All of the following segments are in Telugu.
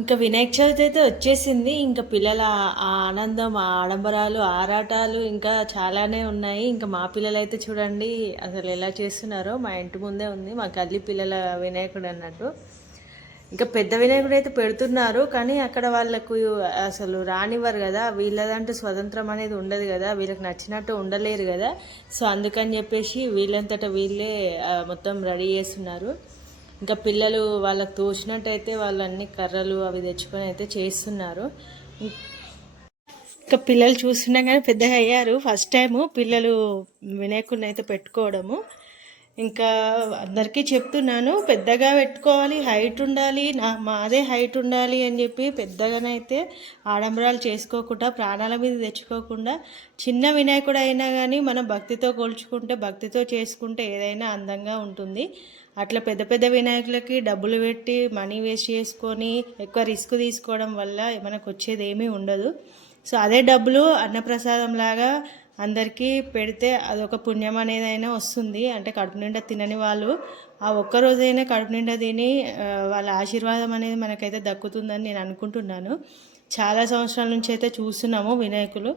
ఇంకా వినాయక చవితి అయితే వచ్చేసింది. ఇంకా పిల్లల ఆ ఆనందం ఆ ఆడంబరాలు ఆరాటాలు ఇంకా చాలానే ఉన్నాయి. ఇంకా మా పిల్లలు అయితే చూడండి అసలు ఎలా చేస్తున్నారో. మా ఇంటి ముందే ఉంది. మా గల్లి పిల్లల వినాయకుడు అన్నట్టు. ఇంకా పెద్ద వినాయకుడు అయితే పెడుతున్నారు. కానీ అక్కడ వాళ్ళకు అసలు రానివ్వరు కదా. వీళ్ళదంటూ స్వతంత్రం అనేది ఉండదు కదా. వీళ్ళకి నచ్చినట్టు ఉండలేరు కదా. సో అందుకని చెప్పేసి వీళ్ళంతటా వీళ్ళే మొత్తం రెడీ చేస్తున్నారు. ఇంకా పిల్లలు వాళ్ళకి తోచినట్టయితే వాళ్ళు అన్ని కర్రలు అవి తెచ్చుకొని అయితే చేస్తున్నారు. ఇంకా పిల్లలు చూస్తుండగానే పెద్దగా అయ్యారు. ఫస్ట్ టైము పిల్లలు వినాయకుడిని అయితే పెట్టుకోవడము. ఇంకా అందరికీ చెప్తున్నాను పెద్దగా పెట్టుకోవాలి హైట్ ఉండాలి నా మాదే హైట్ ఉండాలి అని చెప్పి పెద్దగానైతే ఆడంబరాలు చేసుకోకుండా ప్రాణాల మీద తెచ్చుకోకుండా చిన్న వినాయకుడు అయినా కానీ మనం భక్తితో కొలుచుకుంటే భక్తితో చేసుకుంటే ఏదైనా అందంగా ఉంటుంది. అట్లా పెద్ద పెద్ద వినాయకులకి డబ్బులు పెట్టి మనీ వేస్ట్ చేసుకొని ఎక్కువ రిస్క్ తీసుకోవడం వల్ల మనకు వచ్చేది ఏమీ ఉండదు. సో అదే డబ్బులు అన్నప్రసాదం లాగా అందరికీ పెడితే అదొక పుణ్యం అనేది అయినా వస్తుంది. అంటే కడుపు నిండా తినని వాళ్ళు ఆ ఒక్క రోజైనా కడుపు నిండా తిని వాళ్ళ ఆశీర్వాదం అనేది మనకైతే దక్కుతుందని నేను అనుకుంటున్నాను. చాలా సంవత్సరాల నుంచి అయితే చూస్తున్నాము వినాయకులు.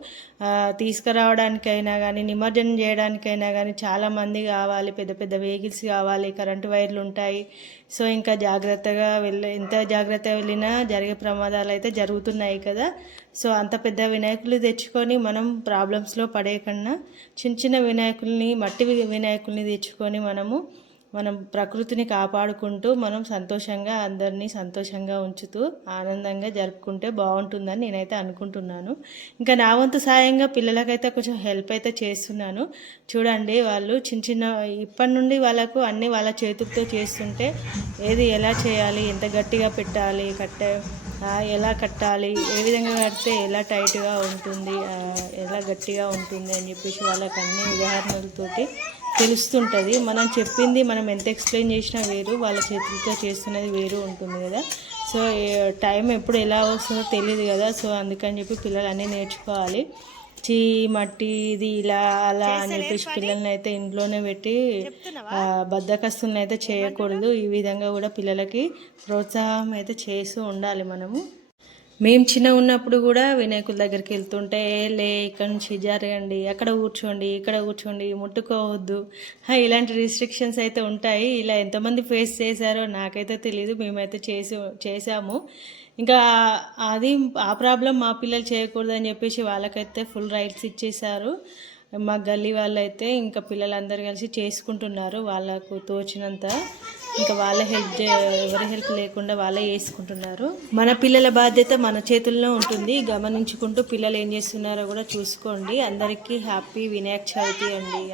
తీసుకురావడానికైనా కానీ నిమజ్జనం చేయడానికైనా కానీ చాలామంది కావాలి పెద్ద పెద్ద వెహికల్స్ కావాలి కరెంటు వైర్లు ఉంటాయి. సో ఇంకా జాగ్రత్తగా వెళ్ళ ఎంత జాగ్రత్తగా వెళ్ళినా జరిగే ప్రమాదాలు అయితే జరుగుతున్నాయి కదా. సో అంత పెద్ద వినాయకులు తెచ్చుకొని మనం ప్రాబ్లమ్స్లో పడేయకుండా చిన్న చిన్న వినాయకుల్ని మట్టి వినాయకుల్ని తెచ్చుకొని మనము మనం ప్రకృతిని కాపాడుకుంటూ మనం సంతోషంగా అందరినీ సంతోషంగా ఉంచుతూ ఆనందంగా జరుపుకుంటే బాగుంటుందని నేనైతే అనుకుంటున్నాను. ఇంకా నా వంతు సాయంగా పిల్లలకైతే కొంచెం హెల్ప్ అయితే చేస్తున్నాను. చూడండి వాళ్ళు చిన్న చిన్న ఇప్పటి నుండి వాళ్ళకు అన్నీ వాళ్ళ చేతులతో చేస్తుంటే ఏది ఎలా చేయాలి ఎంత గట్టిగా పెట్టాలి కట్టే ఎలా కట్టాలి? ఏ విధంగా కడితే ఎలా టైట్గా ఉంటుంది? ఎలా గట్టిగా ఉంటుంది అని చెప్పేసి వాళ్ళకి అన్ని ఉదాహరణలతోటి తెలుస్తుంటుంది. మనం చెప్పింది మనం ఎంత ఎక్స్ప్లెయిన్ చేసినా వేరు వాళ్ళ చేతులతో చేస్తున్నది వేరు ఉంటుంది కదా. సో టైం ఎప్పుడు ఎలా వస్తుందో తెలియదు కదా. సో అందుకని చెప్పి పిల్లలు అన్నీ నేర్చుకోవాలి. చీ మట్టి ఇది ఇలా అలా అని చెప్పేసి పిల్లల్ని అయితే ఇంట్లోనే పెట్టి బద్దకస్తుల్ని అయితే చేయకూడదు. ఈ విధంగా కూడా పిల్లలకి ప్రోత్సాహం అయితే చేస్తూ ఉండాలి మనము. మేము చిన్న ఉన్నప్పుడు కూడా వినాయకుల దగ్గరికి వెళ్తుంటే లే ఇక్కడ నుంచి జరగండి అక్కడ కూర్చోండి ఇక్కడ కూర్చోండి ముట్టుకోవద్దు. ఇలాంటి రిస్ట్రిక్షన్స్ అయితే ఉంటాయి. ఇలా ఎంతమంది ఫేస్ చేశారో నాకైతే తెలియదు మేమైతే చేసి చేసాము ఇంకా అది ఆ ప్రాబ్లం మా పిల్లలు చేయకూడదని చెప్పేసి వాళ్ళకైతే ఫుల్ రైట్స్ ఇచ్చేసారు మా గల్లీ వాళ్ళైతే ఇంకా పిల్లలందరూ కలిసి చేసుకుంటున్నారు. వాళ్ళకు తోచినంత ఇంకా వాళ్ళ హెల్ప్ ఎవరి హెల్ప్ లేకుండా వాళ్ళే చేసుకుంటున్నారు. మన పిల్లల బాధ్యత మన చేతుల్లో ఉంటుంది. గమనించుకుంటూ పిల్లలు ఏం చేస్తున్నారో కూడా చూసుకోండి. అందరికీ హ్యాపీ వినాయక చవితి అండి.